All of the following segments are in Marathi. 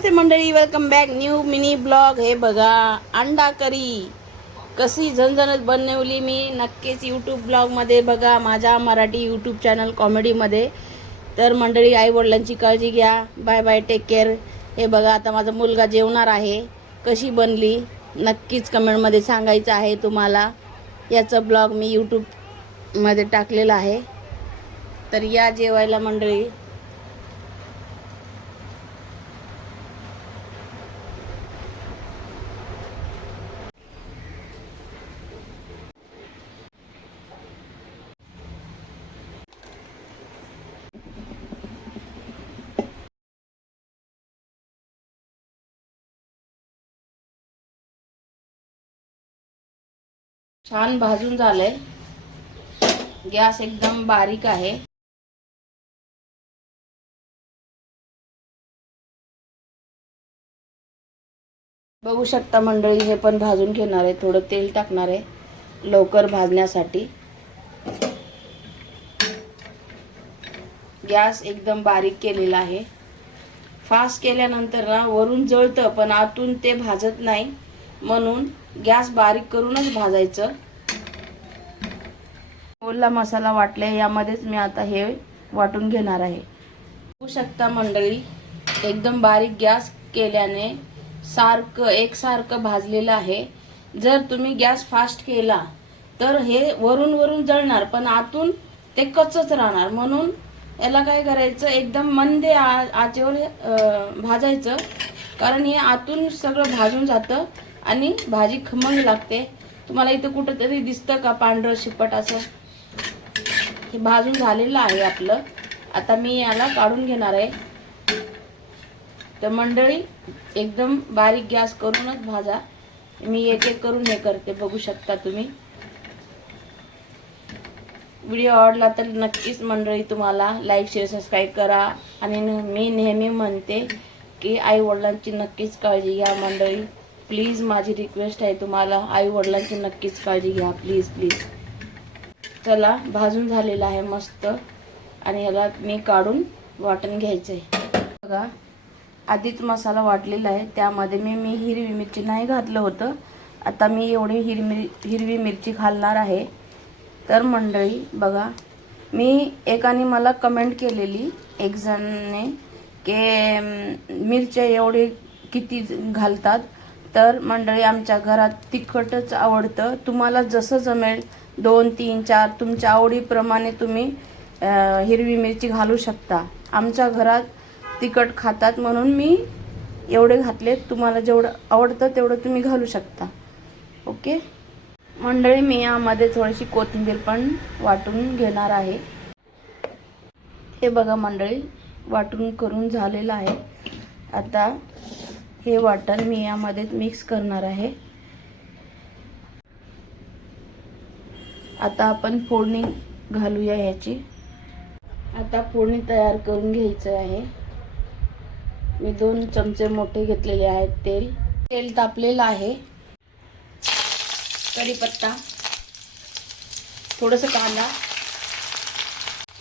नमस्ते मंडळी, welcome back new mini blog. हे बघा, अंडा करी कशी झणझणीत बनवली मी नक्कीच यूट्यूब ब्लॉगमध्ये बघा, माझ्या मराठी यूट्यूब चॅनल कॉमेडीमध्ये. तर मंडळी, आई वडिलांची काळजी घ्या. Bye bye, take care. हे बघा, आता माझा मुलगा जेवणार आहे. कशी बनली नक्कीच कमेंटमध्ये सांगायचं आहे तुम्हाला. याचा ब्लॉग मी यूट्यूबमध्ये टाकलेला आहे, तर या जेवायला मंडळी. छान भाजून झालंय. गॅस एकदम बारीक आहे. बघू शकता मंडळी, हे पण भाजून घेणार आहे. थोडं तेल टाकणार आहे लवकर भाजण्यासाठी. गॅस एकदम बारीक केलेला आहे. फास्ट केल्यानंतर ना वरून जळतं पण आतून ते भाजत नाही, म्हणून गॅस बारीक करूनच भाजायचं. ओला मसाला वाटले, यामध्येच मी आता हे वाटून घेणार आहे. बघू शकता मंडळी, एकदम बारीक गॅस केल्याने एकसारखं भाजलेलं आहे. जर तुम्ही गॅस फास्ट केला तर हे वरून वरून जळणार पण आतून ते कच्चच राहणार. म्हणून याला काय करायचं, एकदम मंद आचेवर भाजायचं, कारण हे आतून सगळं भाजून जातं आणि भाजी खमंग लागते. तुम्हाला इथं कुठंतरी दिसतं का पांढरं शिपट असं? हे भाजून झालेलं आहे आपलं. आता मी याला काढून घेणार आहे. तर मंडळी, एकदम बारीक गॅस करूनच भाजा. मी एक एक करून हे करते, बघू शकता तुम्ही. व्हिडिओ आवडला तर नक्कीच मंडळी तुम्हाला लाईक शेअर सबस्क्राईब करा. आणि मी नेहमी म्हणते की आई वडिलांची नक्कीच काळजी घ्या मंडळी. प्लीज, माझी रिक्वेस्ट आहे तुम्हाला, आई वडिलांची नक्कीच काळजी घ्या, प्लीज प्लीज. चला, भाजून झालेला आहे मस्त. आणि याला मी काढून वाटण घ्यायचं आहे. बघा, आधीच मसाला वाटलेला आहे. त्यामध्ये मी हिरवी मिरची नाही घातलं होतं. आता मी एवढी हिरवी मिरची घालणार आहे. तर मंडळी बघा, एकाने मला कमेंट केलेली, एक जणने, की मिरच्या एवढे किती घालतात. तर मंडळी, आमच्या घरात तिखटच आवडतं. तुम्हाला जसं जमेल 2, 3, 4 तुमच्या आवडीप्रमाणे तुम्ही हिरवी मिरची घालू शकता. आमच्या घरात तिखट खातात म्हणून मी एवढे घातले. तुम्हाला जेवढं आवडतं तेवढं तुम्ही घालू शकता. ओके मंडळी, मी यामध्ये थोडीशी कोथिंबीर पण वाटून घेणार आहे. हे बघा मंडळी, वाटून करून झालेलं आहे. आता हे वाटण मी यामध्ये मिक्स करणार आहे. आता आपण फोडणी घालूया ह्याची. आता फोडणी तयार करून घ्यायचं आहे. मी 2 चमचे मोठे घेतलेले आहेत तेल तापलेलं आहे. कढीपत्ता, थोडंसं कांदा,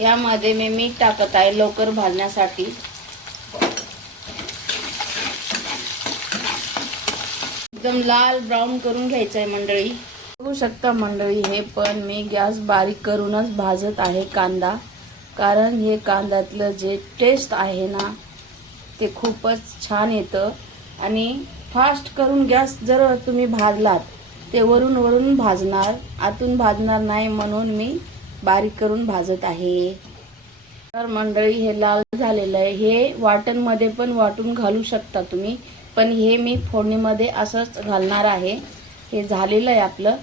यामध्ये मी मीठ टाकत आहे लवकर भाजण्यासाठी. एकदम लाल ब्राऊन करून घ्यायचं आहे मंडळी. बघू शकता मंडळी, हे पण मी गॅस बारीक करूनच भाजत आहे कांदा, कारण हे कांद्यातलं जे टेस्ट आहे ना ते खूपच छान येतं. आणि फास्ट करून गॅस जर तुम्ही भाजलात ते वरून वरून भाजणार, आतून भाजणार नाही, म्हणून मी बारीक करून भाजत आहे. तर मंडळी, हे लाल झालेलं आहे. हे वाटणमध्ये पण वाटून घालू शकता तुम्ही, पण हे मी फोडणीमध्ये असंच घालणार आहे. हे झालेलं आहे आपलं.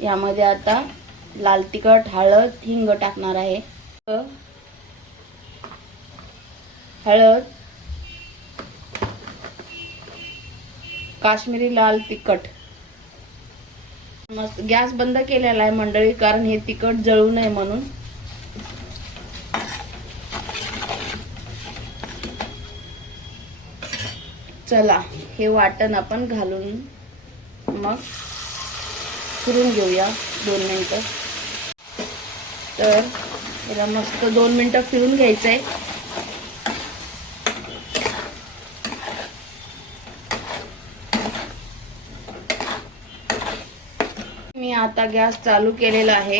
यामध्ये आता लाल तिखट, हळद, हिंग टाकणार आहे. हळद, काश्मीरी लाल तिखट. मस्त गॅस बंद केलेला आहे मंडळी, कारण हे तिखट जळू नये म्हणून. चला, हे वाटण आपण घालून मग फिरून घेऊया 2 मिनिटं. तर याला मस्त 2 मिनिटं फिरून घ्यायचंय. मी आता गॅस चालू केलेला आहे.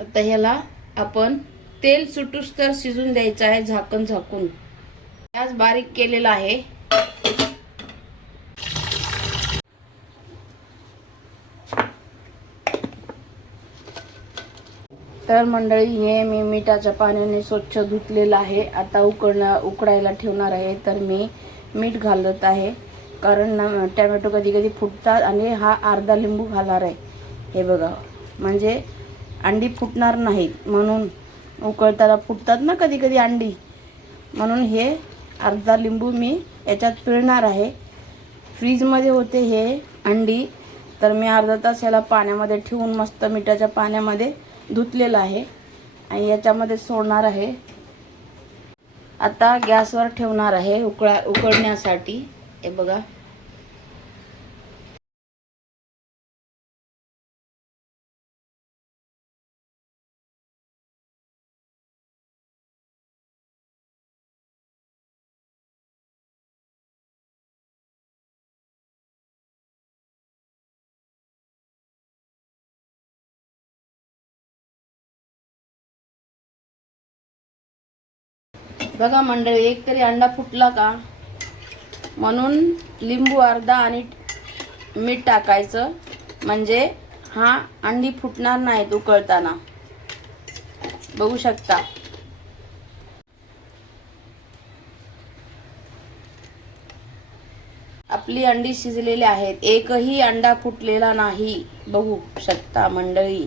आता ह्याला आपण तेल सुटूस तर शिजून द्यायचं आहे झाकण झाकून. गॅस बारीक केलेला आहे. तर मंडळी हे मी मिठाच्या पाण्याने स्वच्छ धुतलेलं आहे. आता उकडायला ठेवणार आहे. तर मी मीठ घालत आहे कारण टोमॅटो कधी कधी फुटतात आणि हा अर्धा लिंबू घालणार आहे. हे बघा, म्हणजे अंडी फुटणार नाहीत म्हणून. उकळताना फुटतात ना कधी कधी अंडी, म्हणून हे अर्धा लिंबू मी याच्यात पिळणार आहे. फ्रीजमध्ये होते हे अंडी, तर मी अर्धा तास याला पाण्यामध्ये ठेवून मस्त मिठाच्या पाण्यामध्ये धुतलेलं आहे आणि याच्यामध्ये सोडणार आहे. आता गॅसवर ठेवणार आहे उकळण्यासाठी. हे बघा, बघा मंडळी, एक तरी अंडा फुटला का, म्हणून लिंबू अर्धा आणि मीठ टाकायचं, म्हणजे हा अंडी फुटणार नाहीत उकळताना. बघू शकता. आपली अंडी शिजलेली आहेत, एकही अंडा फुटलेला नाही. बघू शकता मंडळी.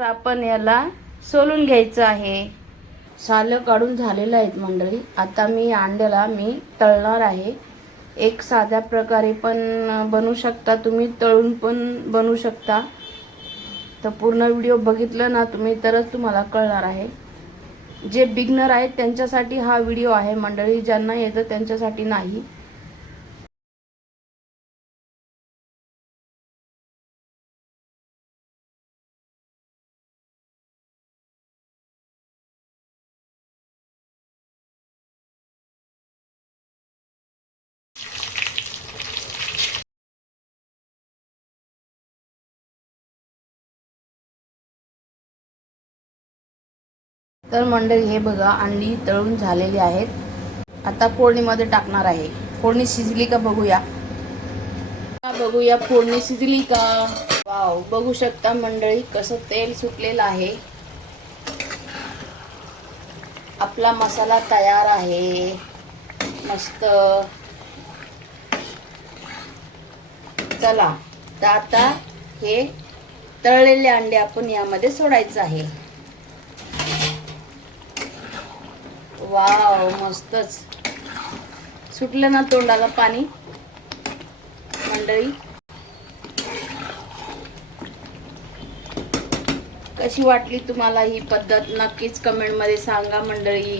आपण याला सोलून घ्यायचं आहे. सालं काढून झालेलं आहेत मंडळी. आता मी अंड्याला तळणार आहे. एक साध्या प्रकारे पण बनवू शकता तुम्ही, तळून पण बनवू शकता. तर पूर्ण व्हिडिओ बघितलं ना तुम्ही तरच तुम्हाला कळणार आहे. जे बिगनर आहेत त्यांच्यासाठी हा व्हिडिओ आहे मंडळी, ज्यांना येतं त्यांच्यासाठी नाही. तर मंडळी हे बघा, अंडी तळून झालेली आहेत. आता फोडणीमध्ये टाकणार आहे. फोडणी शिजली का बघूया. बघूया फोडणी शिजली का. वाव, बघू शकता मंडळी कसं तेल सुटलेलं आहे. आपला मसाला तयार आहे मस्त. चला, तर आता हे तळलेले अंडे आपण यामध्ये सोडायचं आहे. वाव, मस्तच सुटलं ना तोंडाला पाणी मंडळी. कशी वाटली तुम्हाला ही पद्धत, नक्कीच कमेंट मध्ये सांगा मंडळी.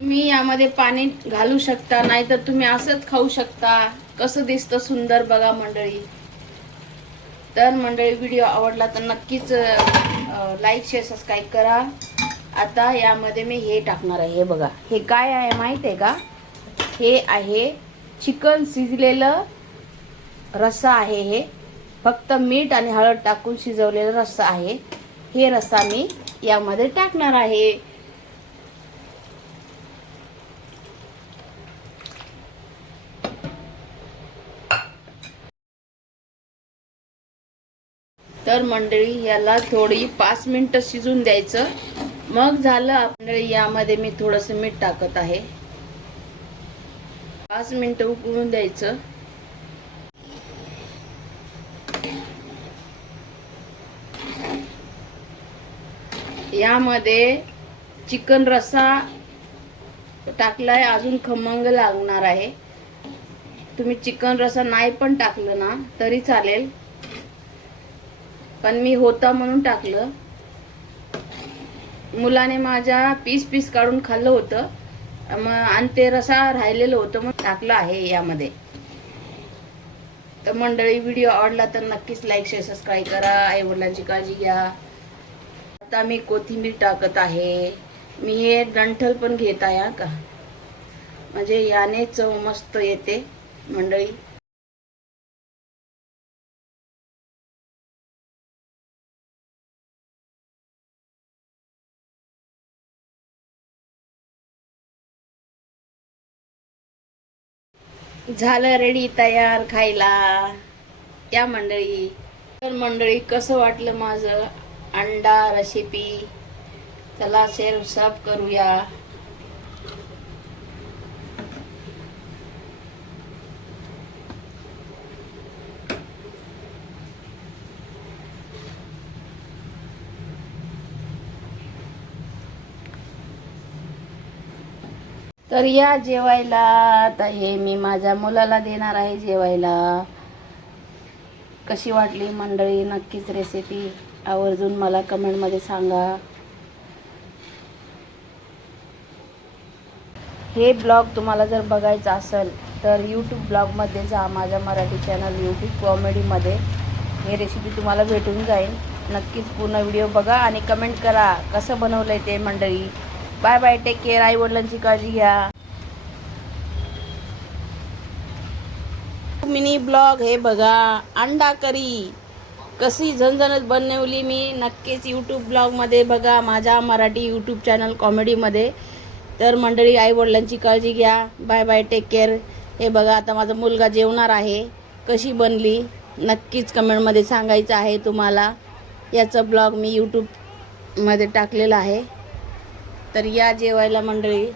तुम्ही यामध्ये पाणी घालू शकता, नाहीतर तुम्ही असंच खाऊ शकता. कसं दिसतं सुंदर बघा मंडळी. तर मंडळी, व्हिडिओ आवडला तर नक्कीच लाईक शेअर सबस्क्राईब करा. आता यामध्ये मी हे टाकणार आहे. हे बघा, हे काय आहे माहित आहे का. हे आहे चिकन शिजलेलं रस्सा आहे. हे फक्त मीठ आणि हळद टाकून शिजवलेला रस्सा आहे. हे रस्सा मी यामध्ये टाकणार आहे. तर मंडळी याला थोडी 5 मिनिटं शिजून द्यायचं. मग झालं मंडळी. यामध्ये मी थोडंसं मीठ टाकत आहे. 5 मिनिटं उकळून द्यायचं. यामध्ये चिकन रस्सा टाकलाय, अजून खमंग लागणार आहे. तुम्ही चिकन रस्सा नाही पण टाकलं ना तरी चालेल, पण मी होता म्हणून टाकलं. मुलाने माझ्या पीस काढून खाल्लं होतं, आणि ते रसा राहिलेलं होतं मग टाकलं आहे यामध्ये. तर मंडळी, व्हिडिओ आवडला तर नक्कीच लाईक शेअर सबस्क्राईब करा. आई वडिलांची काळजी घ्या. आता मी कोथिंबीर टाकत आहे. मी हे डंठल पण घेत आहे का. म्हणजे याने चव मस्त येते मंडळी. झालं रेडी तयार खायला या मंडळी. तर मंडळी कसं वाटलं माझं अंडा रेसिपी, चला शेर सर्व करूया. तर या जेवायला. आता हे मी माझ्या मुलाला देणार आहे जेवायला. कशी वाटली मंडळी नक्कीच रेसिपी आवर्जून मला कमेंटमध्ये सांगा. हे ब्लॉग तुम्हाला जर बघायचा असेल तर यूट्यूब ब्लॉगमध्ये जा, माझ्या मराठी चॅनल यूट्यूब कॉमेडीमध्ये हे रेसिपी तुम्हाला भेटून जाईल. नक्कीच पूर्ण व्हिडिओ बघा आणि कमेंट करा कसं बनवलं आहे ते मंडळी. Bye bye, take care. आई वडिलांची काळजी घ्या. मिनी ब्लॉग हे बघा, अंडा करी कशी झणझणीत बनवली मी. नक्कीच यूट्यूब ब्लॉगमध्ये बघा, माझ्या मराठी यूट्यूब चॅनल कॉमेडीमध्ये. तर मंडळी आई वडिलांची काळजी घ्या. Bye bye, take care. हे बघा आता माझा मुलगा जेवणार आहे. कशी बनली नक्कीच कमेंटमध्ये सांगायचं आहे तुम्हाला. याचा ब्लॉग मी यूट्यूबमध्ये टाकलेला आहे. तर या जेवायला मंडळी.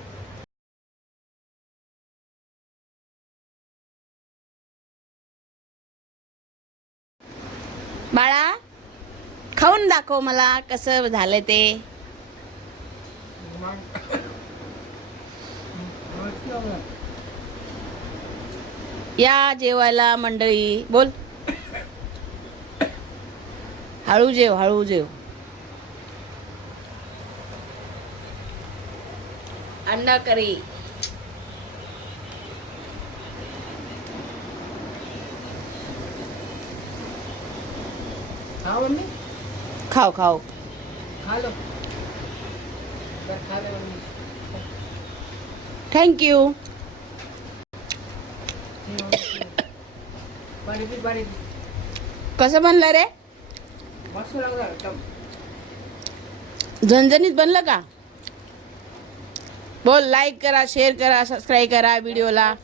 बाळा खाऊन दाखव मला कसं झालं ते. या जेवायला मंडळी. बोल, हळू जेव, हळू जेव. अंडा करी. खाओ खाओ. Thank you. कसं बनलं रे? झणझणीत बनलं का? बोल, लाईक करा, शेअर करा, सबस्क्राईब करा व्हिडिओला.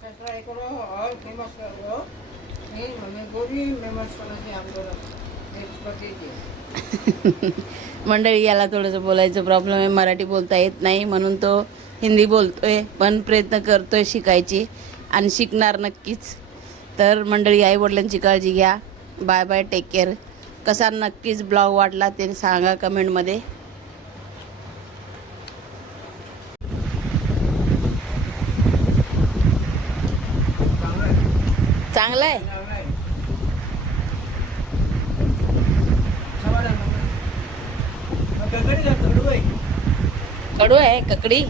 मंडळी याला थोडंसं बोलायचं प्रॉब्लेम आहे, मराठी बोलता येत नाही म्हणून तो हिंदी बोलतोय. पण प्रयत्न करतोय शिकायची आणि शिकणार नक्कीच. तर मंडळी आई वडिलांची काळजी घ्या. Bye bye, take care. कसा नक्कीच ब्लॉग वाटला ते सांगा कमेंटमध्ये. चांगलं आहे. कडू आहे ककडी.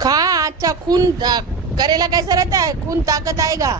खा. अच्छा खून करेला कैसा रहता है? खून ताकत आएगा.